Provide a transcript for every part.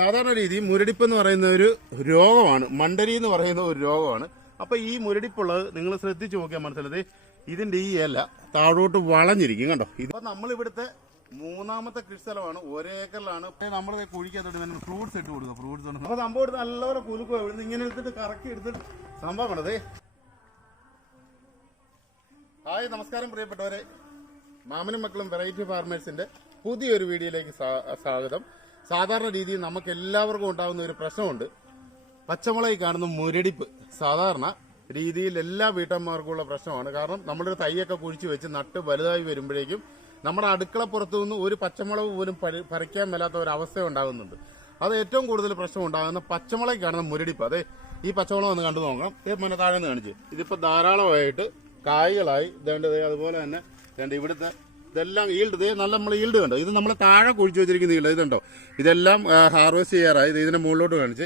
സാധാരണ രീതി മുരടിപ്പ് എന്ന് പറയുന്ന ഒരു രോഗമാണ്. മണ്ടരി എന്ന് പറയുന്ന ഒരു രോഗമാണ്. അപ്പൊ ഈ മുരടിപ്പുള്ളത് നിങ്ങൾ ശ്രദ്ധിച്ചു നോക്കിയാൽ മനസ്സിലത് ഇതിന്റെ ഈ ഇല താഴോട്ട് വളഞ്ഞിരിക്കും കണ്ടോ? ഇപ്പൊ നമ്മൾ ഇവിടുത്തെ മൂന്നാമത്തെ കൃഷി സ്ഥലമാണ് ഒരേ ഏക്കറിലാണ് നമ്മൾ കുഴിക്കകത്തോട്ട് ഫ്രൂട്ട്സ് ഇട്ട് കൊടുക്കുക. ഫ്രൂട്ട്സ് അപ്പൊ സംഭവം എടുത്ത് നല്ലപോലെ കുലുക്കുക ഇവിടുന്ന് ഇങ്ങനെ എടുത്തിട്ട് കറക്കി എടുത്തിട്ട് സംഭവം കണ്ടതേ ഹായ് നമസ്കാരം പ്രിയപ്പെട്ടവരെ. മാമനും മക്കളും വെറൈറ്റി ഫാർമേഴ്സിന്റെ പുതിയൊരു വീഡിയോയിലേക്ക് സ്വാഗതം. സാധാരണ രീതിയിൽ നമുക്ക് എല്ലാവർക്കും ഉണ്ടാകുന്ന ഒരു പ്രശ്നമുണ്ട്. പച്ചമുളകിൽ കാണുന്ന മുരടിപ്പ് സാധാരണ രീതിയിൽ എല്ലാ വീട്ടമ്മമാർക്കുമുള്ള പ്രശ്നമാണ്. കാരണം നമ്മളൊരു തൈയൊക്കെ കുഴിച്ചു വെച്ച് നട്ട് വലുതായി വരുമ്പോഴേക്കും നമ്മുടെ അടുക്കളപ്പുറത്തു നിന്ന് ഒരു പച്ചമുളക് പോലും പറിക്കാൻ മേലാത്ത ഒരു അവസ്ഥ ഉണ്ടാകുന്നുണ്ട്. അത് ഏറ്റവും കൂടുതൽ പ്രശ്നം ഉണ്ടാകുന്ന പച്ചമുളകിൽ കാണുന്ന മുരടിപ്പ്. അതെ ഈ പച്ചമുളക് ഒന്ന് കണ്ടു നോക്കാം. ഇത് മന താഴെ നിന്ന് കാണിച്ച്. ഇതിപ്പോ ധാരാളമായിട്ട് കായ്കളായി. ഇതേണ്ടത് അതുപോലെ തന്നെ ഇവിടുത്തെ ഇതെല്ലാം ഈൽഡ് ഇതേ നല്ല നമ്മൾ ഈൽഡ് കണ്ടോ? ഇത് നമ്മൾ താഴെ കുഴിച്ചു വെച്ചിരിക്കുന്ന ഈൽഡ് ഇതുണ്ടോ? ഇതെല്ലാം ഹാർവെസ്റ്റ് ചെയ്യാറായി. ഇത് ഇതിനെ മുകളിലോട്ട് കാണിച്ച്.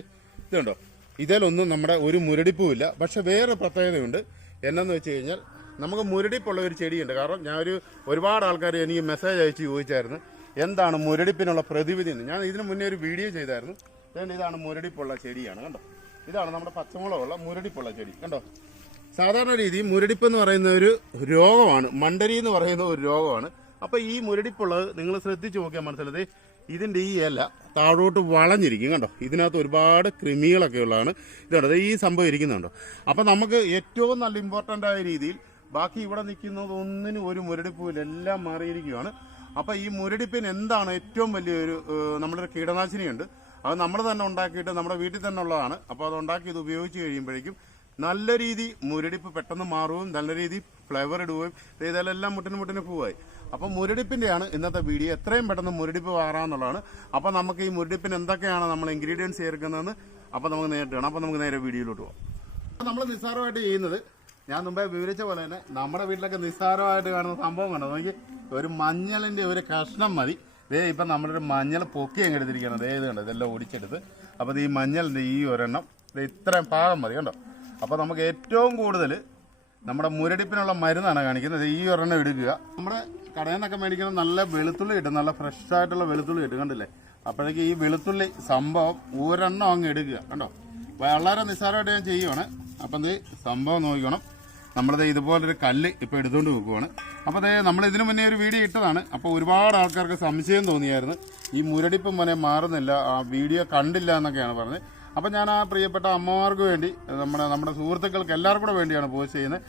ഇതുണ്ടോ? ഇതിലൊന്നും നമ്മുടെ ഒരു മുരടിപ്പുമില്ല. പക്ഷെ വേറെ പ്രത്യേകതയുണ്ട്. എന്നു വെച്ച് കഴിഞ്ഞാൽ നമുക്ക് മുരടിപ്പുള്ള ഒരു ചെടിയുണ്ട്. കാരണം ഞാൻ ഒരു ഒരുപാട് ആൾക്കാർ എനിക്ക് മെസ്സേജ് അയച്ച് ചോദിച്ചായിരുന്നു എന്താണ് മുരടിപ്പിനുള്ള പ്രതിവിധി എന്ന്? ഞാൻ ഇതിന് മുന്നേ ഒരു വീഡിയോ ചെയ്തായിരുന്നു. ഇതാണ് മുരടിപ്പുള്ള ചെടിയാണ്. കണ്ടോ? ഇതാണ് നമ്മുടെ പച്ചമുളകുള്ള മുരടിപ്പുള്ള ചെടി. കണ്ടോ? സാധാരണ രീതി മുരടിപ്പ് എന്ന് പറയുന്ന ഒരു രോഗമാണ്. മണ്ടരി എന്ന് പറയുന്ന ഒരു രോഗമാണ്. അപ്പൊ ഈ മുരടിപ്പുള്ളത് നിങ്ങൾ ശ്രദ്ധിച്ചു നോക്കിയാൽ മനസ്സിലത് ഇതിന്റെ ഈ ഇല താഴോട്ട് വളഞ്ഞിരിക്കും കണ്ടോ? ഇതിനകത്ത് ഒരുപാട് കൃമികളൊക്കെ ഉള്ളതാണ്. ഇതുണ്ട്. ഈ സംഭവം ഇരിക്കുന്നുണ്ടോ? അപ്പൊ നമുക്ക് ഏറ്റവും നല്ല ഇമ്പോർട്ടന്റ് ആയ രീതിയിൽ ബാക്കി ഇവിടെ നിൽക്കുന്നത് ഒന്നിനും ഒരു മുരടിപ്പുമില്ല. എല്ലാം മാറിയിരിക്കുകയാണ്. അപ്പൊ ഈ മുരടിപ്പിന് എന്താണ് ഏറ്റവും വലിയൊരു നമ്മുടെ ഒരു കീടനാശിനിയുണ്ട്. അത് നമ്മൾ തന്നെ ഉണ്ടാക്കിയിട്ട് നമ്മുടെ വീട്ടിൽ തന്നെ ഉള്ളതാണ്. അപ്പോൾ അത് ഉണ്ടാക്കി ഇത് ഉപയോഗിച്ച് കഴിയുമ്പോഴേക്കും നല്ല രീതി മുരടിപ്പ് പെട്ടെന്ന് മാറുകയും നല്ല രീതി ഫ്ലേവർ ഇടുകയും ചെയ്താലെല്ലാം മുട്ടിന് മുട്ടിന് പോവായി. അപ്പം മുരടിപ്പിന്റെയാണ് ഇന്നത്തെ വീഡിയോ എത്രയും പെട്ടെന്ന് മുരടിപ്പ് മാറാന്നുള്ളതാണ്. അപ്പൊ നമുക്ക് ഈ മുരടിപ്പിന് എന്തൊക്കെയാണ് നമ്മൾ ഇൻഗ്രീഡിയൻസ് ചേർക്കുന്നതെന്ന് അപ്പൊ നമുക്ക് നേരിട്ട് കാണാം. അപ്പം നമുക്ക് നേരെ വീഡിയോയിലോട്ട് പോകാം നമ്മൾ നിസ്സാരമായിട്ട് ചെയ്യുന്നത് ഞാൻ മുമ്പേ വിവരിച്ച പോലെ തന്നെ നമ്മുടെ വീട്ടിലൊക്കെ നിസ്സാരമായിട്ട് കാണുന്ന സംഭവം കണ്ടോ? നോക്കി. ഒരു മഞ്ഞളിന്റെ ഒരു കഷ്ണം മതി. ദേ ഇപ്പം നമ്മളൊരു മഞ്ഞൾ പൊക്കി അങ്ങ് എടുത്തിരിക്കുകയാണ്. ദേ ഇത് കണ്ടോ? ഇതെല്ലാം ഒടിച്ചെടുത്ത്. അപ്പോൾ ഈ മഞ്ഞളിന്റെ ഈ ഒരെണ്ണം ഇത്രയും പാകം മതി കണ്ടോ? അപ്പോൾ നമുക്ക് ഏറ്റവും കൂടുതൽ നമ്മുടെ മുരടിപ്പിനുള്ള മരുന്നാണ് കാണിക്കുന്നത്. ഈ ഒരെണ്ണം എടുക്കുക. നമ്മുടെ കടയിൽ നിന്നൊക്കെ മേടിക്കുന്ന നല്ല വെളുത്തുള്ളി കിട്ടും. നല്ല ഫ്രഷ് ആയിട്ടുള്ള വെളുത്തുള്ളി കിട്ടും. കണ്ടില്ലേ? അപ്പോഴേക്ക് ഈ വെളുത്തുള്ളി സംഭവം ഒരെണ്ണം അങ്ങ് എടുക്കുക. കണ്ടോ? വളരെ നിസ്സാരമായിട്ട് ഞാൻ ചെയ്യുവാണ്. അപ്പം ഈ സംഭവം നോക്കണം നമ്മളത് ഇതുപോലൊരു കല്ല് ഇപ്പോൾ എടുത്തുകൊണ്ട് വെക്കുവാണ്. അപ്പോൾ അതേ നമ്മൾ ഇതിനു മുന്നേ ഒരു വീഡിയോ ഇട്ടതാണ്. അപ്പോൾ ഒരുപാട് ആൾക്കാർക്ക് സംശയം തോന്നിയായിരുന്നു. ഈ മുരടിപ്പ് മോനെ മാറുന്നില്ല. ആ വീഡിയോ കണ്ടില്ല എന്നൊക്കെയാണ് പറഞ്ഞത്. അപ്പോൾ ഞാൻ ആ പ്രിയപ്പെട്ട അമ്മമാർക്ക് വേണ്ടി നമ്മുടെ നമ്മുടെ സുഹൃത്തുക്കൾക്ക് എല്ലാവർക്കും കൂടെ വേണ്ടിയാണ് പോസ്റ്റ് ചെയ്യുന്നത്.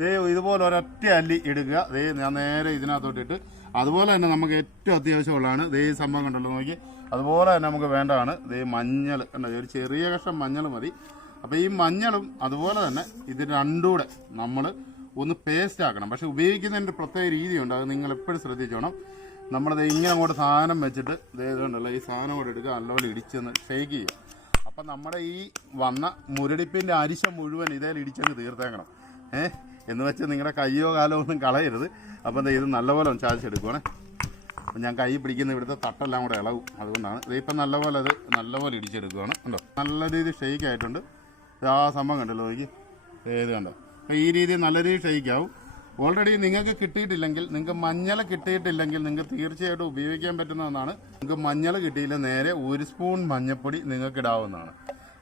ദേ ഇതുപോലെ ഒരൊറ്റ അല്ലി ഇടുക ദേ ഞാൻ നേരെ ഇതിനകത്തോട്ടിട്ട്. അതുപോലെ തന്നെ നമുക്ക് ഏറ്റവും അത്യാവശ്യമുള്ളതാണ്. ദേ ഈ സംഭവം കണ്ടല്ലോ നോക്കി അതുപോലെ തന്നെ നമുക്ക് വേണ്ടതാണ്. ദേ മഞ്ഞൾ. കണ്ടത് ഒരു ചെറിയ കഷ്ണം മഞ്ഞൾ മതി. അപ്പോൾ ഈ മഞ്ഞളും അതുപോലെ തന്നെ ഇത് രണ്ടുകൂടെ നമ്മൾ ഒന്ന് പേസ്റ്റ് ആക്കണം. പക്ഷെ ഉപയോഗിക്കുന്നതിന്റെ പ്രത്യേക രീതിയുണ്ട്. അത് നിങ്ങൾ എപ്പോഴും ശ്രദ്ധിച്ചോണം. നമ്മളത് ഇങ്ങനെ അങ്ങോട്ട് സാധനം വെച്ചിട്ട് ദേ ഇതുണ്ടല്ലോ ഈ സാധനം കൂടെ എടുക്കുക നല്ലപോലെ ഇടിച്ചെന്ന് ഷേക്ക് ചെയ്യുക. അപ്പം നമ്മുടെ ഈ വന്ന മുരടിപ്പിന്റെ അരിശ മുഴുവൻ ഇതേൽ ഇടിച്ചങ്ങ് തീർത്തേക്കണം. ഏ? എന്ന് വെച്ചാൽ നിങ്ങളുടെ കയ്യോ കാലോ ഒന്നും കളയരുത്. അപ്പം ഇത് നല്ലപോലെ ഒന്ന് ചാച്ചെടുക്കുവാണേ അപ്പം ഞാൻ കൈ പിടിക്കുന്ന ഇവിടുത്തെ തട്ടെല്ലാം കൂടെ ഇളവും അതുകൊണ്ടാണ് ഇത് ഇപ്പം നല്ലപോലെ അത് നല്ലപോലെ ഇടിച്ചെടുക്കുകയാണ് കണ്ടോ? നല്ല രീതിയിൽ ഷെയ്ക്ക് ആയിട്ടുണ്ട്. ആ സംഭവം കണ്ടല്ലോ നോക്കി ഏത് കണ്ടോ? അപ്പം ഈ രീതിയിൽ നല്ല രീതിയിൽ ഷേക്ക് ആവും. ഓൾറെഡി നിങ്ങൾക്ക് കിട്ടിയിട്ടില്ലെങ്കിൽ നിങ്ങൾക്ക് മഞ്ഞൾ കിട്ടിയിട്ടില്ലെങ്കിൽ നിങ്ങൾക്ക് തീർച്ചയായിട്ടും ഉപയോഗിക്കാൻ പറ്റുന്നതാണ് നിങ്ങൾക്ക് മഞ്ഞൾ കിട്ടിയില്ല നേരെ ഒരു സ്പൂൺ മഞ്ഞൾപ്പൊടി നിങ്ങൾക്ക് ഇടാവുന്നതാണ്.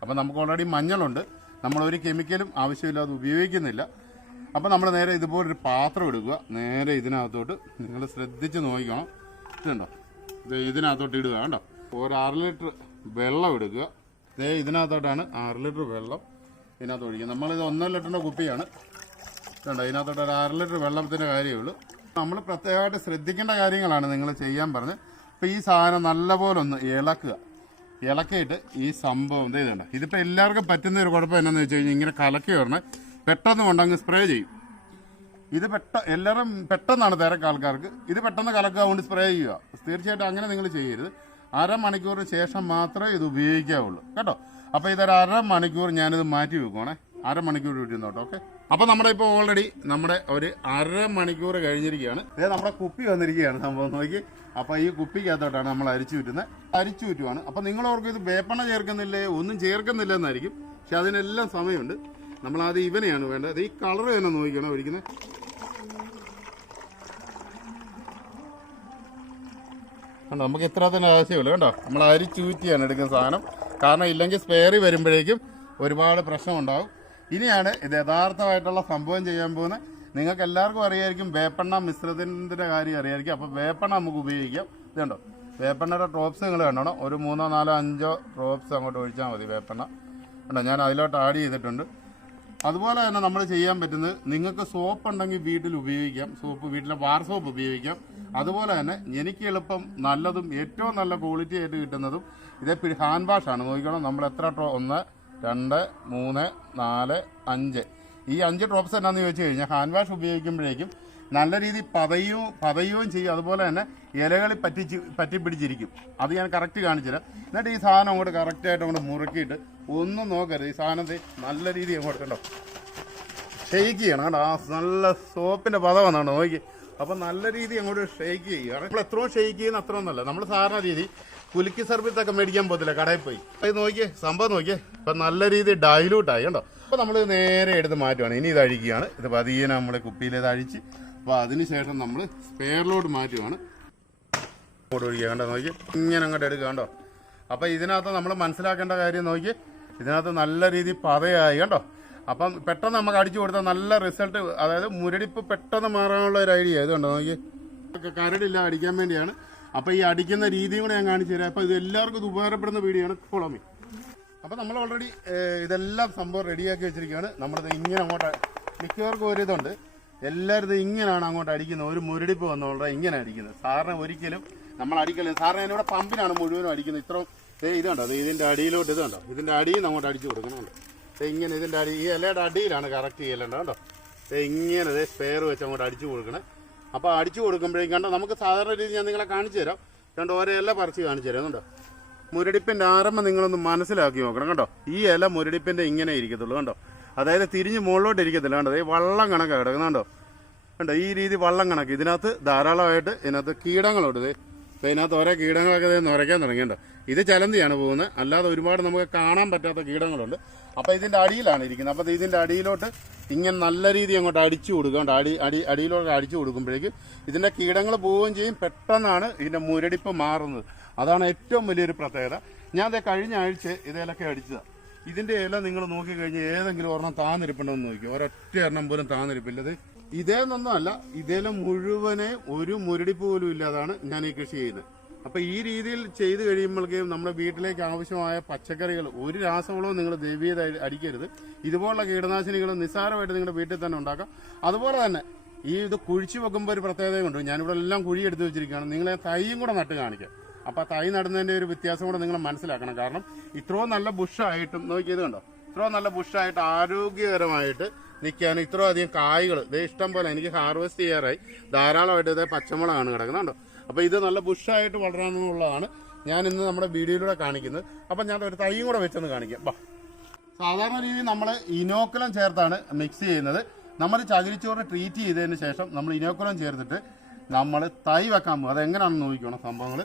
അപ്പം നമുക്ക് ഓൾറെഡി മഞ്ഞളുണ്ട്. നമ്മളൊരു കെമിക്കലും ആവശ്യമില്ലാതെ ഉപയോഗിക്കുന്നില്ല. അപ്പം നമ്മൾ നേരെ ഇതുപോലൊരു പാത്രം എടുക്കുക. നേരെ ഇതിനകത്തോട്ട് നിങ്ങൾ ശ്രദ്ധിച്ച് നോക്കണം ഇതുണ്ടോ? ഇത് ഇതിനകത്തോട്ട് ഇടുക കണ്ടോ? ഒരു അര ലിറ്റർ വെള്ളം എടുക്കുക. ഇതേ ഇതിനകത്തോട്ടാണ് അര ലിറ്റർ വെള്ളം ഇതിനകത്ത് ഒഴിക്കുക. നമ്മളിത് ഒന്നര ലിറ്ററിന്റെ കുപ്പിയാണ്. ഇതുണ്ട്. ഇതിനകത്തോട്ട് ഒരു അര ലിറ്റർ വെള്ളത്തിന്റെ കാര്യമേ ഉള്ളൂ. നമ്മൾ പ്രത്യേകമായിട്ട് ശ്രദ്ധിക്കേണ്ട കാര്യങ്ങളാണ് നിങ്ങൾ ചെയ്യാൻ പറഞ്ഞത്. അപ്പോൾ ഈ സാധനം നല്ലപോലെ ഒന്ന് ഇളക്കുക. ഇളക്കിയിട്ട് ഈ സംഭവം ഇതുണ്ട്. ഇതിപ്പോൾ എല്ലാവർക്കും പറ്റുന്ന ഒരു കുഴപ്പം എന്നാന്ന് വെച്ച് കഴിഞ്ഞാൽ ഇങ്ങനെ കലക്കി വരണേ പെട്ടെന്ന് കൊണ്ടങ്ങ് സ്പ്രേ ചെയ്യും. ഇത് പെട്ട എല്ലാവരും പെട്ടെന്നാണ് തിരക്ക് ആൾക്കാർക്ക്. ഇത് പെട്ടെന്ന് കലക്കുക കൊണ്ട് സ്പ്രേ ചെയ്യുക. തീർച്ചയായിട്ടും അങ്ങനെ നിങ്ങൾ ചെയ്യരുത്. അരമണിക്കൂറിന് ശേഷം മാത്രമേ ഇത് ഉപയോഗിക്കാവുള്ളൂ. കേട്ടോ? അപ്പോൾ ഇതൊരു അരമണിക്കൂർ ഞാനിത് മാറ്റി വെക്കുവാണേ. അരമണിക്കൂർ വിട്ടിരുന്നോട്ടോ ഓക്കെ? അപ്പോൾ നമ്മുടെ ഇപ്പൊ ഓൾറെഡി നമ്മുടെ ഒരു അര മണിക്കൂർ കഴിഞ്ഞിരിക്കുകയാണ്. ഇത് നമ്മുടെ കുപ്പി വന്നിരിക്കുകയാണ് സംഭവം നോക്കി. അപ്പൊ ഈ കുപ്പിക്കകത്തോട്ടാണ് നമ്മൾ അരിച്ചു ചുറ്റുന്നത് അരിച്ചു വിറ്റുവാണ് അപ്പോൾ നിങ്ങൾ ഓർക്കും ഇത് വേപ്പണ ചേർക്കുന്നില്ലേ ഒന്നും ചേർക്കുന്നില്ല എന്നായിരിക്കും പക്ഷെ അതിനെല്ലാം സമയമുണ്ട്. നമ്മൾ ആദ്യം ഇവനെയാണ് വേണ്ടത്. ഈ കളർ തന്നെ നോക്കിക്കണം ഒരിക്കുന്നത് കണ്ടോ നമുക്ക് ഇത്ര തന്നെ ആവശ്യമില്ല കണ്ടോ നമ്മൾ അരിച്ചൂറ്റിയാണ് എടുക്കുന്ന സാധനം. കാരണം ഇല്ലെങ്കിൽ സ്പെയറി വരുമ്പോഴേക്കും ഒരുപാട് പ്രശ്നം ഉണ്ടാവും ഇനിയാണ് ഇത് യഥാർത്ഥമായിട്ടുള്ള സംഭവം ചെയ്യാൻ പോകുന്നത് നിങ്ങൾക്ക് എല്ലാവർക്കും അറിയായിരിക്കും വേപ്പെണ്ണ മിശ്രിതത്തിന്റെ കാര്യം അറിയായിരിക്കും. അപ്പോൾ വേപ്പെണ്ണ നമുക്ക് ഉപയോഗിക്കാം. ഇതുണ്ടോ വേപ്പെണ്ണയുടെ ഡ്രോപ്സ് നിങ്ങൾ കണ്ടോണം? ഒരു മൂന്നോ നാലോ അഞ്ചോ ഡ്രോപ്സ് അങ്ങോട്ട് ഒഴിച്ചാൽ മതി വേപ്പെണ്ണ. കണ്ടോ? ഞാൻ അതിലോട്ട് ആഡ് ചെയ്തിട്ടുണ്ട്. അതുപോലെ തന്നെ നമ്മൾ ചെയ്യാൻ പറ്റുന്നത് നിങ്ങൾക്ക് സോപ്പ് ഉണ്ടെങ്കിൽ വീട്ടിൽ ഉപയോഗിക്കാം. സോപ്പ് വീട്ടിലെ വാർ സോപ്പ് ഉപയോഗിക്കാം. അതുപോലെ തന്നെ എനിക്ക് എളുപ്പം നല്ലതും ഏറ്റവും നല്ല ക്വാളിറ്റി ആയിട്ട് കിട്ടുന്നതും ഇതേ ഹാൻഡ് വാഷാണ് നോക്കിക്കണം നമ്മൾ എത്ര ഒന്ന് രണ്ട് മൂന്ന് നാല് അഞ്ച്. ഈ അഞ്ച് ഡ്രോപ്സ് എന്നാന്ന് ചോദിച്ചു കഴിഞ്ഞാൽ ഹാൻഡ് വാഷ് ഉപയോഗിക്കുമ്പോഴേക്കും നല്ല രീതിയിൽ പതയും പതയുകയും ചെയ്യും. അതുപോലെ തന്നെ ഇലകളിൽ പറ്റിച്ച് പറ്റിപ്പിടിച്ചിരിക്കും അത് ഞാൻ കറക്റ്റ് കാണിച്ചു തരാം. എന്നിട്ട് ഈ സാധനം അങ്ങോട്ട് കറക്റ്റായിട്ട് അങ്ങോട്ട് മുറുക്കിയിട്ട് ഒന്നും നോക്കരുത്. ഈ സാധനത്തെ നല്ല രീതിയിൽ അങ്ങോട്ട് കണ്ടോ? ഷെയ്ക്ക് ചെയ്യണം കേട്ടോ. ആ നല്ല സോപ്പിന്റെ പദം വന്നാണ്. നോക്കി. അപ്പം നല്ല രീതി അങ്ങോട്ട് ഷെയ്ക്ക് ചെയ്യുക നമ്മൾ എത്രയും ഷെയ്ക്ക് ചെയ്യുന്ന അത്രയൊന്നുമല്ല നമ്മൾ സാധാരണ രീതി കുലുക്കി സർബത്തൊക്കെ മേടിക്കാൻ പോകത്തില്ല കടയിൽ പോയി. അത് നോക്കിയേ സംഭവം നോക്കിയേ. ഇപ്പൊ നല്ല രീതിയിൽ ഡൈലൂട്ട് ആയി കണ്ടോ? അപ്പൊ നമ്മൾ നേരെ എടുത്ത് മാറ്റുവാണ്. ഇനി ഇത് അഴിക്കുകയാണ്. ഇത് പതിയെ നമ്മുടെ കുപ്പിയിൽ ഇത് അഴിച്ച് അപ്പൊ അതിനുശേഷം നമ്മൾ സ്പെയറിലോട്ട് മാറ്റുവാണ്. അങ്ങോട്ട് ഒഴിക്കുക കണ്ടോ? നോക്കി ഇങ്ങനെ അങ്ങോട്ട് എടുക്കുക കണ്ടോ? അപ്പൊ ഇതിനകത്ത് നമ്മൾ മനസ്സിലാക്കേണ്ട കാര്യം നോക്കി ഇതിനകത്ത് നല്ല രീതിയിൽ പതയായി കണ്ടോ? അപ്പം പെട്ടെന്ന് നമുക്ക് അടിച്ചു കൊടുത്താൽ നല്ല റിസൾട്ട് അതായത് മുരടിപ്പ് പെട്ടെന്ന് മാറാനുള്ള ഒരു ഐഡിയ ഇതുണ്ടോ നോക്കി കരടില്ല അടിക്കാൻ വേണ്ടിയാണ്. അപ്പൊ ഈ അടിക്കുന്ന രീതിയും കൂടെ ഞാൻ കാണിച്ചു തരാം. അപ്പൊ ഇത് എല്ലാവർക്കും ഇത് ഉപകാരപ്പെടുന്ന ആണ് കുളമി അപ്പൊ നമ്മൾ ഓൾറെഡി ഇതെല്ലാം സംഭവം റെഡിയാക്കി വെച്ചിരിക്കുകയാണ്. നമ്മളിത് ഇങ്ങനെ അങ്ങോട്ട് മിക്കവർക്കും ഒരിതുണ്ട് എല്ലാവരും ഇങ്ങനെയാണ് അങ്ങോട്ട് അടിക്കുന്നത്. ഒരു മുരടിപ്പ് വന്നോളെ ഇങ്ങനെ അടിക്കുന്നത്. സാറിന് ഒരിക്കലും നമ്മൾ അടിക്കില്ല സാറിന് എന്നോട് പമ്പിനാണ് മുഴുവനും അടിക്കുന്നത്. ഇത്ര ഇതുണ്ടോ ഇതിന്റെ അടിയിലോട്ട് ഇത് കണ്ടോ? ഇതിന്റെ അടിയിൽ അങ്ങോട്ട് അടിച്ചു കൊടുക്കണം ദേ ഇങ്ങനെ ഇതിന്റെ അടി ഈ ഇലയുടെ അടിയിലാണ് കറക്റ്റ് ചെയ്യലുണ്ടോ കേട്ടോ ഇങ്ങനെ സ്പെയർ വെച്ച് അങ്ങോട്ട് അടിച്ചു കൊടുക്കണേ. അപ്പോൾ അടിച്ചു കൊടുക്കുമ്പോഴേക്കും കണ്ടോ നമുക്ക് സാധാരണ രീതി ഞാൻ നിങ്ങളെ കാണിച്ചു തരാം. കണ്ടോ ഓരോ ഇല പറിച്ച് കാണിച്ചു തരാം കണ്ടോ? മുരടിപ്പിന്റെ ആരംഭം നിങ്ങളൊന്ന് മനസ്സിലാക്കി നോക്കണം കേട്ടോ ഈ ഇല മുരടിപ്പിന്റെ ഇങ്ങനെ ഇരിക്കത്തുള്ളൂ കണ്ടോ? അതായത് തിരിഞ്ഞ് മുകളിലോട്ട് ഇരിക്കത്തില്ല കണ്ടോ? ഈ വള്ളം കണക്ക് കിടക്കുന്നുണ്ടോ കണ്ടോ? ഈ രീതി വള്ളം കണക്ക്. ഇതിനകത്ത് ധാരാളമായിട്ട് ഇതിനകത്ത് കീടങ്ങളുണ്ട് ഇതിനകത്ത് ഓരോ കീടങ്ങളൊക്കെ ദേ നിറയ്ക്കാൻ തുടങ്ങിയുണ്ടോ ഇത് ചലന്തിയാണ് പോകുന്നത്. അല്ലാതെ ഒരുപാട് നമുക്ക് കാണാൻ പറ്റാത്ത കീടങ്ങളുണ്ട്. അപ്പോൾ ഇതിന്റെ അടിയിലാണ് ഇരിക്കുന്നത്. അപ്പോൾ ഇതിന്റെ അടിയിലോട്ട് ഇങ്ങനെ നല്ല രീതി അങ്ങോട്ട് അടിച്ചു കൊടുക്കുക. അടി അടി അടിയിലോട്ട് അടിച്ചു കൊടുക്കുമ്പോഴേക്കും ഇതിന്റെ കീടങ്ങൾ പോവുകയും ചെയ്യും. പെട്ടെന്നാണ് ഇതിന്റെ മുരടിപ്പ് മാറുന്നത്. അതാണ് ഏറ്റവും വലിയൊരു പ്രത്യേകത. ഞാൻ ദേ കഴിഞ്ഞ ആഴ്ച ഇതിലൊക്കെ അടിച്ചതാണ് ഇതിന്റെ ഇല നിങ്ങൾ നോക്കിക്കഴിഞ്ഞാൽ ഏതെങ്കിലും ഒരെണ്ണം താന്നിരിപ്പുണ്ടോ എന്ന് നോക്കി ഒരൊറ്റ എണ്ണം പോലും താന്നിരിപ്പില്ല. ഇത് ഇതേന്നൊന്നും അല്ല ഇതേലും മുഴുവനെ ഒരു മുരടിപ്പ് പോലും ഇല്ലാതാണ് ഞാൻ ഈ കൃഷി ചെയ്യുന്നത്. അപ്പൊ ഈ രീതിയിൽ ചെയ്തു കഴിയുമ്പോഴേക്കും നമ്മുടെ വീട്ടിലേക്ക് ആവശ്യമായ പച്ചക്കറികൾ ഒരു രാസവളവും നിങ്ങൾ ദൈവീയത അടിക്കരുത്. ഇതുപോലുള്ള കീടനാശിനികൾ നിസ്സാരമായിട്ട് നിങ്ങളുടെ വീട്ടിൽ തന്നെ ഉണ്ടാക്കാം. അതുപോലെ തന്നെ ഈ ഇത് കുഴിച്ചു വെക്കുമ്പോൾ ഒരു പ്രത്യേകതയുണ്ട് ഞാനിവിടെ എല്ലാം കുഴി എടുത്തു വെച്ചിരിക്കുകയാണ്. നിങ്ങളെ തൈയും കൂടെ നട്ട് കാണിക്കാം. അപ്പൊ തൈ നടുന്നതിന്റെ ഒരു വ്യത്യാസം കൂടെ നിങ്ങൾ മനസ്സിലാക്കണം. കാരണം ഇത്രയും നല്ല ബുഷായിട്ടും നോക്കിയത് കണ്ടോ? ഇത്രയും നല്ല ബുഷായിട്ട് ആരോഗ്യകരമായിട്ട് നിൽക്കാനും ഇത്രയും അധികം കായ്കൾ. ഇതേ ഇഷ്ടം പോലെ എനിക്ക് ഹാർവെസ്റ്റ് ചെയ്യാറായി. ധാരാളമായിട്ട് ഇതേ പച്ചമുളകാണ് കിടക്കുന്നത്. കണ്ടോ അപ്പൊ ഇത് നല്ല ബുഷായിട്ട് വളരാമെന്നുള്ളതാണ് ഞാൻ ഇന്ന് നമ്മുടെ വീഡിയോയിലൂടെ കാണിക്കുന്നത്. അപ്പം ഞാൻ ഒരു തൈയും കൂടെ വെച്ചൊന്ന് കാണിക്കാം. ബാ സാധാരണ രീതിയിൽ നമ്മൾ ഇനോക്കുലം ചേർത്താണ് മിക്സ് ചെയ്യുന്നത്. നമ്മൾ ചകിരിച്ചോറ് ട്രീറ്റ് ചെയ്തതിന് ശേഷം നമ്മൾ ഇനോക്കുലം ചേർത്തിട്ട് നമ്മൾ തൈ വെക്കാൻ പോകും അതെങ്ങനെയാണെന്ന് നോക്കിക്കണം സംഭവങ്ങൾ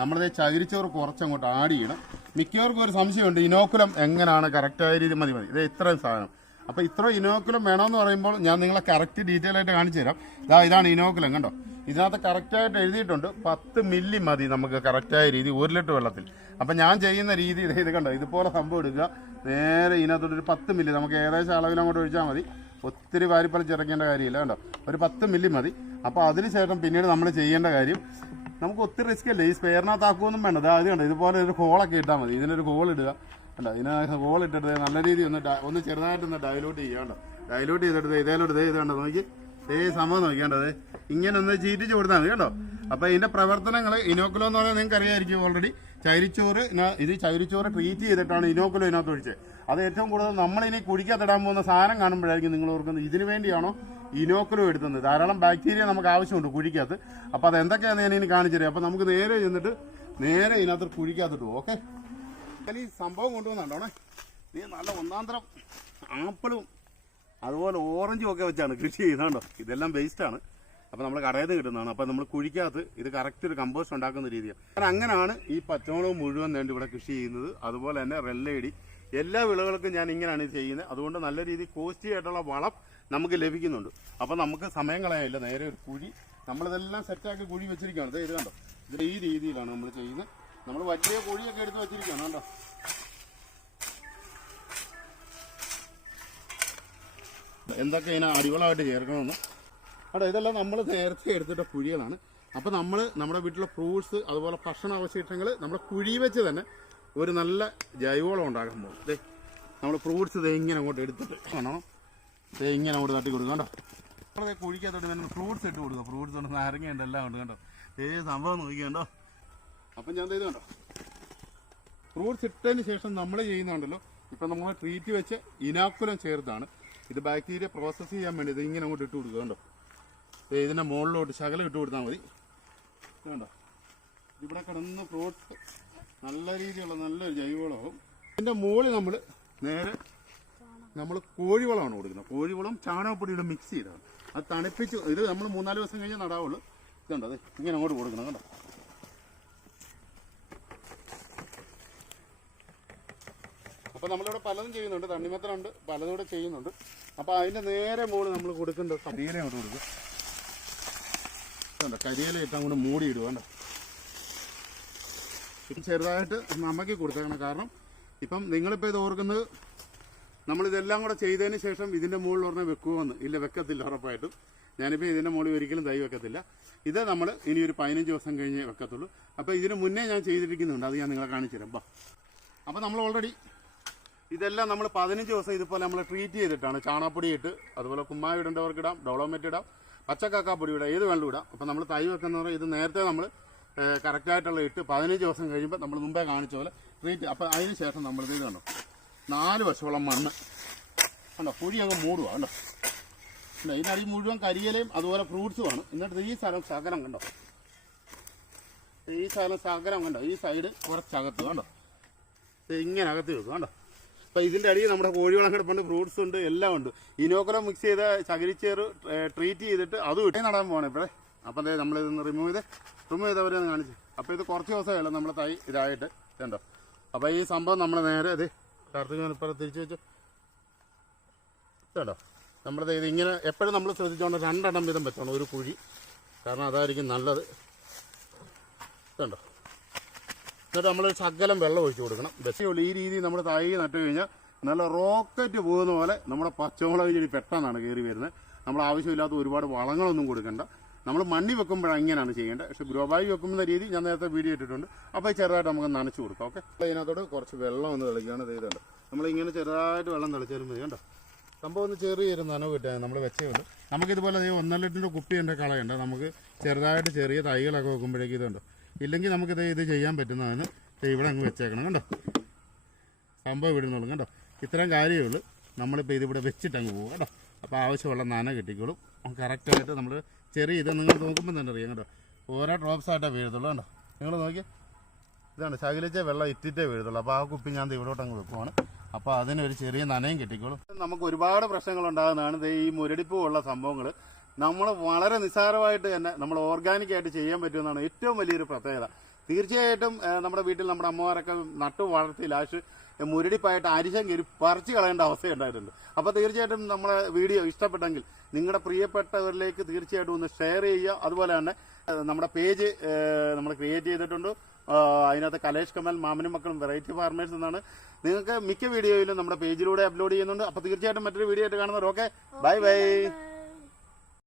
നമ്മളിത് ചകിരിച്ചോറ് കുറച്ചങ്ങോട്ട് ആഡ് ചെയ്യണം. മിക്കവർക്കും ഒരു സംശയമുണ്ട് ഇനോക്കുലം എങ്ങനെയാണ് കറക്റ്റായ രീതി മതി മതി. ഇത് ഇത്രയും സാധനം. അപ്പോൾ ഇത്ര ഇനോക്കുലം വേണമെന്ന് പറയുമ്പോൾ ഞാൻ നിങ്ങളെ കറക്റ്റ് ഡീറ്റെയിൽ ആയിട്ട് കാണിച്ചു തരാം ഇതാ ഇതാണ് ഇനോക്കുലം കണ്ടോ? ഇതിനകത്ത് കറക്റ്റായിട്ട് എഴുതിയിട്ടുണ്ട്. പത്ത് മില്ലി മതി നമുക്ക് കറക്റ്റായ രീതി ഒരു ലിറ്റർ വെള്ളത്തിൽ. അപ്പം ഞാൻ ചെയ്യുന്ന രീതി ഇത് ഇത് കണ്ടോ? ഇതുപോലെ സംഭവം എടുക്കുക. നേരെ ഇതിനകത്തോട്ട് ഒരു പത്ത് മില്ലി നമുക്ക് ഏകദേശം അളവിൽ അങ്ങോട്ട് ഒഴിച്ചാൽ മതി. ഒത്തിരി വാരിപ്പലം ചിറക്കേണ്ട കാര്യമില്ല കണ്ടോ? ഒരു പത്ത് മില്ലി മതി. അപ്പോൾ അതിനുശേഷം പിന്നീട് നമ്മൾ ചെയ്യേണ്ട കാര്യം നമുക്ക് ഒത്തിരി റിസ്ക് അല്ലേ? ഈ സ്പെയറിനകത്ത് ആക്കുമൊന്നും വേണ്ട. ഇത് കണ്ടോ? ഇതുപോലെ ഒരു ഹോളൊക്കെ ഇട്ടാൽ മതി. ഇതിനൊരു ഹോൾ ഇടുക. കണ്ടോ? ഇതിനകത്ത് ഹോൾ ഇട്ടിട്ട് നല്ല രീതിയിൽ ഒന്ന് ഒന്ന് ചെറുതായിട്ടൊന്ന് ഡയലൂട്ട് ചെയ്യുക കേട്ടോ ഡയലൂട്ട് ചെയ്തിട്ട് ദേ ഇതേലോട്ട് ഇത് കണ്ടോ? നോക്കി. ഏ സംഭവം നോക്കിയേണ്ടത് ഇങ്ങനെ ഒന്ന് ചീറ്റിച്ച് കൊടുത്താൽ മതി കേട്ടോ. അപ്പൊ ഇതിന്റെ പ്രവർത്തനങ്ങൾ ഇനോക്കുലം എന്ന് പറഞ്ഞാൽ നിങ്ങൾക്ക് അറിയാമായിരിക്കും ഓൾറെഡി ചൈരിച്ചോറ് ഇത് ചൈരിച്ചോറ് ട്രീറ്റ് ചെയ്തിട്ടാണ് ഇനോക്കുലം ഇതിനകത്ത് ഒഴിച്ചത്. അത് ഏറ്റവും കൂടുതൽ നമ്മളിനി കുടിക്കാത്തിടാൻ പോകുന്ന സാധനം കാണുമ്പോഴായിരിക്കും നിങ്ങൾ ഓർക്കുന്നത്. ഇതിനു വേണ്ടിയാണോ ഇനോക്കുലം എടുക്കുന്നത് ധാരാളം ബാക്ടീരിയ നമുക്ക് ആവശ്യമുണ്ട് കുഴിക്കകത്ത്. അപ്പൊ അത് എന്തൊക്കെയാണെന്ന് ഞാൻ ഇനി കാണിച്ചു തരാം. അപ്പൊ നമുക്ക് നേരെ ചെന്നിട്ട് നേരെ ഇതിനകത്ത് കുഴിക്കകത്തിട്ട് ഓക്കെ? ഈ സംഭവം കൊണ്ടുവന്നുണ്ടോണേ നീ നല്ല ഒന്നാന്തരം ആപ്പിളും അതുപോലെ ഓറഞ്ചും ഒക്കെ വെച്ചാണ് കൃഷി ചെയ്യുന്നുണ്ടോ ഇതെല്ലാം വേസ്റ്റ് ആണ്. അപ്പോൾ നമ്മൾ കടയിൽ നിന്ന് കിട്ടുന്നതാണ്. അപ്പോൾ നമ്മൾ കുഴിക്കകത്ത് ഇത് കറക്റ്റ് ഒരു കമ്പോസ്റ്റ് ഉണ്ടാക്കുന്ന രീതിയാണ്. കാരണം അങ്ങനെയാണ് ഈ പച്ചമുളക് മുഴുവൻ വേണ്ടി ഇവിടെ കൃഷി ചെയ്യുന്നത്. അതുപോലെ തന്നെ റെല്ലയിടി എല്ലാ വിളകൾക്കും ഞാൻ ഇങ്ങനെയാണ് ചെയ്യുന്നത്. അതുകൊണ്ട് നല്ല രീതിയിൽ കോസ്റ്റ്ലി ആയിട്ടുള്ള വളം നമുക്ക് ലഭിക്കുന്നുണ്ട്. അപ്പോൾ നമുക്ക് സമയം കളയാനില്ല. നേരെ ഒരു കുഴി. നമ്മളിതെല്ലാം സെറ്റാക്കി കുഴി വെച്ചിരിക്കുകയാണ്. ഇത് കണ്ടോ? ഇത് ഈ രീതിയിലാണ് നമ്മൾ ചെയ്യുന്നത്. നമ്മൾ വലിയ കുഴിയൊക്കെ എടുത്ത് വെച്ചിരിക്കുകയാണ്. കണ്ടോ? എന്തൊക്കെ ഇതിനെ അടിവളമായിട്ട് ചേർക്കണമെന്ന്. അവിടെ ഇതെല്ലാം നമ്മൾ നേരത്തെ എടുത്തിട്ട കുഴികളാണ്. അപ്പോൾ നമ്മൾ നമ്മുടെ വീട്ടിലെ ഫ്രൂട്ട്സ് അതുപോലെ ഭക്ഷണ അവശിഷ്ടങ്ങൾ നമ്മുടെ കുഴി വെച്ച് തന്നെ ഒരു നല്ല ജൈവവളം ഉണ്ടാക്കാൻ പോകും. ദേ നമ്മൾ ഫ്രൂട്ട്സ് ദേ ഇങ്ങനെ അങ്ങോട്ട് എടുത്തിട്ട് വേണം. ദേ ഇങ്ങനെ അങ്ങോട്ട് തട്ടി കൊടുക്കുക കേട്ടോ നമ്മളെ കുഴിക്കകത്തോട്ട് നമ്മൾ ഫ്രൂട്ട്സ് ഇട്ട് കൊടുക്കുക ഫ്രൂട്ട്സ് ഉണ്ട് നാരങ്ങയുണ്ട് എല്ലാം ഉണ്ട് കേട്ടോ ഏ സംഭവം നോക്കി കണ്ടോ? അപ്പം ഞാൻ ഇത് കണ്ടോ? ഫ്രൂട്ട്സ് ഇട്ടതിന് ശേഷം നമ്മൾ ചെയ്യുന്നുണ്ടല്ലോ. ഇപ്പം നമ്മൾ ട്രീറ്റ് വെച്ച് ഇനാക്കുലം ചേർത്താണ്. ഇത് ബാക്ടീരിയ പ്രോസസ്സ് ചെയ്യാൻ വേണ്ടി ഇത് ഇങ്ങനെ അങ്ങോട്ട് ഇട്ട് കൊടുക്കുക കണ്ടോ? ഇതിന്റെ മുകളിലോട്ട് ശകലം ഇട്ട് കൊടുത്താൽ മതി. കണ്ടോ? ഇവിടെ കിടന്ന് ഫ്രൂട്ട്സ് നല്ല രീതിയിലുള്ള നല്ലൊരു ജൈവവളമാകും ഇതിന്റെ മുകളിൽ നമ്മൾ നേരെ നമ്മൾ കോഴിവളമാണ് കൊടുക്കുന്നത്. കോഴിവളം ചാണകപ്പൊടിയുടെ മിക്സ് ചെയ്താണ്. അത് തണുപ്പിച്ച് ഇത് നമ്മൾ മൂന്നാൽ ദിവസം കഴിഞ്ഞാൽ നടാവുള്ളൂ. ഇതുണ്ടോ അതെ ഇങ്ങനെ അങ്ങോട്ട് കൊടുക്കണം കണ്ടോ? അപ്പോൾ നമ്മളിവിടെ പലതും ചെയ്യുന്നുണ്ട് തണ്ണിമത്തനുണ്ട് പലതും ഇവിടെ ചെയ്യുന്നുണ്ട്. അപ്പോൾ അതിന്റെ നേരെ മുകളിൽ നമ്മൾ കൊടുക്കേണ്ട കരിയില അങ്ങോട്ട് കൊടുക്കുക കണ്ടോ? കരിയില ഇട്ട് അങ്ങോട്ട് മൂടിയിടുക കണ്ടോ? ചെറുതായിട്ട് നമുക്ക് കൊടുത്തേക്കണം കാരണം ഇപ്പം നിങ്ങളിപ്പോൾ ഇത് ഓർക്കുന്നത് നമ്മളിതെല്ലാം കൂടെ ചെയ്തതിന് ശേഷം ഇതിന്റെ മുകളിൽ പറഞ്ഞാൽ വെക്കുമെന്ന് ഇല്ല വെക്കത്തില്ല ഉറപ്പായിട്ടും. ഞാനിപ്പോൾ ഇതിന്റെ മുകളിൽ ഒരിക്കലും തൈ വെക്കത്തില്ല. ഇത് നമ്മൾ ഇനി ഒരു പതിനഞ്ച് ദിവസം കഴിഞ്ഞേ വെക്കത്തുള്ളൂ. അപ്പോൾ ഇതിന് മുന്നേ ഞാൻ ചെയ്തിരിക്കുന്നുണ്ട്. അത് ഞാൻ നിങ്ങളെ കാണിച്ചു തരാം ബാ. അപ്പോൾ നമ്മൾ ഓൾറെഡി ഇതെല്ലാം നമ്മൾ പതിനഞ്ച് ദിവസം ഇതുപോലെ നമ്മൾ ട്രീറ്റ് ചെയ്തിട്ടാണ്. ചാണകപ്പൊടി ഇട്ട് അതുപോലെ കുമ്മായി ഇടേണ്ടവർക്ക് ഇടാം ഡോളോമെറ്റ് ഇടാം പച്ചക്കാക്കാപ്പൊടി ഇടാം ഏത് വെള്ളം ഇടാം. അപ്പം നമ്മൾ തൈ വെക്കുന്ന ഇത് നേരത്തെ നമ്മൾ കറക്റ്റായിട്ടുള്ള ഇട്ട് പതിനഞ്ച് ദിവസം കഴിയുമ്പോൾ നമ്മൾ മുമ്പേ കാണിച്ച പോലെ ട്രീറ്റ് അപ്പം അതിന് ശേഷം നമ്മൾ ഇത് കണ്ടോ? നാല് വശമുള്ള മണ്ണ്. കണ്ടോ? കുഴി അങ്ങ് മൂടുക കണ്ടോ? ഇതിനടി മുഴുവൻ കരിയിലയും അതുപോലെ ഫ്രൂട്ട്സുമാണ് എന്നിട്ട് ഈ സ്ഥലം ശകലം കണ്ടോ? ഈ സ്ഥലം ശകലം കണ്ടോ? ഈ സൈഡ് കുറച്ചകത്ത് കണ്ടോ? ഇങ്ങനെ അകത്ത് വെക്കും കണ്ടോ? അപ്പം ഇതിന്റെ അടിയിൽ നമ്മുടെ കോഴിവളം കിടപ്പുണ്ട് ഫ്രൂട്ട്സ് ഉണ്ട് എല്ലാം ഉണ്ട്. ഇനോക്കുലം മിക്സ് ചെയ്ത ചകിരിച്ചേറ് ട്രീറ്റ് ചെയ്തിട്ട് അതും ഇട്ടേ നടാൻ പോകണം ഇവിടെ അപ്പം അതെ നമ്മളിതൊന്ന് റിമൂവ് ചെയ്ത് റിമൂവ് ചെയ്തവരെ ഒന്ന് കാണിച്ചു. അപ്പോൾ ഇത് കുറച്ച് ദിവസമായല്ലോ നമ്മൾ തൈ ഇതായിട്ട് കണ്ടോ? അപ്പോൾ ഈ സംഭവം നമ്മൾ നേരെ ഇത് കാർത്തിക് ഇപ്പം തിരിച്ചു വെച്ചു കേട്ടോ നമ്മുടെ ഇത് ഇങ്ങനെ എപ്പോഴും നമ്മൾ ശ്രദ്ധിച്ചുകൊണ്ട് രണ്ടെണ്ണം വീതം വെച്ചോണം ഒരു കുഴി. കാരണം അതായിരിക്കും നല്ലത്. കണ്ടോ? എന്നിട്ട് നമ്മൾ ശകലം വെള്ളം ഒഴിച്ചു കൊടുക്കണം. ബസ്സിയുള്ളൂ ഈ രീതിയിൽ നമ്മൾ തൈ നട്ടു കഴിഞ്ഞാൽ നല്ല റോക്കറ്റ് പോകുന്ന പോലെ നമ്മുടെ പച്ചമുളക് ചെടി പെട്ടെന്നാണ് കയറി വരുന്നത്. നമ്മൾ ആവശ്യമില്ലാത്ത ഒരുപാട് വളങ്ങളൊന്നും കൊടുക്കണ്ട. നമ്മൾ മണ്ണി വെക്കുമ്പോഴാണ് ഇങ്ങനെയാണ് ചെയ്യേണ്ടത്. പക്ഷെ ഗ്രോബായി വെക്കുമ്പോൾ വെക്കുന്ന രീതി ഞാൻ നേരത്തെ വീഡിയോ ഇട്ടിട്ടുണ്ട്. അപ്പോൾ ചെറുതായിട്ട് നമുക്ക് നനച്ചു കൊടുക്കാം. ഓക്കെ? അതിനകത്തോട് കുറച്ച് വെള്ളം ഒന്ന് തെളിക്കുകയാണ് ചെയ്തുകൊണ്ട് നമ്മളിങ്ങനെ ചെറുതായിട്ട് വെള്ളം തെളിച്ചാലും മതി. കണ്ടോ? സംഭവം ഒന്ന് ചെറിയൊരു നനവ് കിട്ടാൻ നമ്മൾ വെച്ചേ ഉള്ളൂ നമുക്കിതുപോലെ ഒന്നര ലിറ്ററിന്റെ കുപ്പി എന്റെ കളയണ്ട. നമുക്ക് ചെറുതായിട്ട് ചെറിയ തൈകളൊക്കെ വെക്കുമ്പോഴേക്കും ഇതുണ്ട്. ഇല്ലെങ്കിൽ നമുക്കിത് ഇത് ചെയ്യാൻ പറ്റുന്നതാണ്. ഇവിടെ അങ്ങ് വെച്ചേക്കണം കണ്ടോ? സംഭവം ഇടുന്നുള്ളൂ കണ്ടോ? ഇത്രയും കാര്യമേ ഉള്ളൂ നമ്മളിപ്പോൾ ഇതിവിടെ വെച്ചിട്ട് അങ്ങ് പോകും കേട്ടോ അപ്പോൾ ആവശ്യമുള്ള നന കിട്ടിക്കോളും. കറക്റ്റായിട്ട് നമ്മൾ ചെറിയ ഇത് നിങ്ങൾ നോക്കുമ്പോൾ തന്നെ അറിയാം കേട്ടോ ഓരോ ഡ്രോപ്സ് ആയിട്ടേ വീഴത്തുള്ളൂ കേട്ടോ നിങ്ങൾ നോക്കി ഇതാണ് ശകലിച്ച വെള്ളം ഇറ്റിറ്റേ വീഴത്തുള്ളൂ. അപ്പോൾ ആ കുപ്പി ഞാൻ ഇവിടോട്ട് അങ്ങ് വെക്കുവാണ്. അപ്പോൾ അതിനൊരു ചെറിയ നനയും കിട്ടിക്കോളും. നമുക്ക് ഒരുപാട് പ്രശ്നങ്ങൾ ഉണ്ടാകുന്നതാണ് ഈ മുരടിപ്പ് ഉള്ള സംഭവങ്ങൾ നമ്മൾ വളരെ നിസ്സാരമായിട്ട് തന്നെ നമ്മൾ ഓർഗാനിക് ആയിട്ട് ചെയ്യാൻ പറ്റുമെന്നാണ് ഏറ്റവും വലിയൊരു പ്രത്യേകത. തീർച്ചയായിട്ടും നമ്മുടെ വീട്ടിൽ നമ്മുടെ അമ്മമാരൊക്കെ നട്ടു വളർത്തി ലാസ്റ്റ് മുരടിപ്പായിട്ട് അരിശം കയറി പറിച്ചു കളയേണ്ട അവസ്ഥ ഉണ്ടായിട്ടുണ്ട്. അപ്പോൾ തീർച്ചയായിട്ടും നമ്മളെ വീഡിയോ ഇഷ്ടപ്പെട്ടെങ്കിൽ നിങ്ങളുടെ പ്രിയപ്പെട്ടവരിലേക്ക് തീർച്ചയായിട്ടും ഒന്ന് ഷെയർ ചെയ്യുക. അതുപോലെ തന്നെ നമ്മുടെ പേജ് നമ്മൾ ക്രിയേറ്റ് ചെയ്തിട്ടുണ്ട്. അതിനകത്ത് കലേഷ് കമൽ മാമനും മക്കളും വെറൈറ്റി ഫാർമേഴ്സ് എന്നാണ്. നിങ്ങൾക്ക് മിക്ക വീഡിയോയിലും നമ്മുടെ പേജിലൂടെ അപ്ലോഡ് ചെയ്യുന്നുണ്ട്. അപ്പോൾ തീർച്ചയായിട്ടും മറ്റൊരു വീഡിയോ ആയിട്ട് കാണുന്നവർ ഓക്കെ ബൈ ബൈ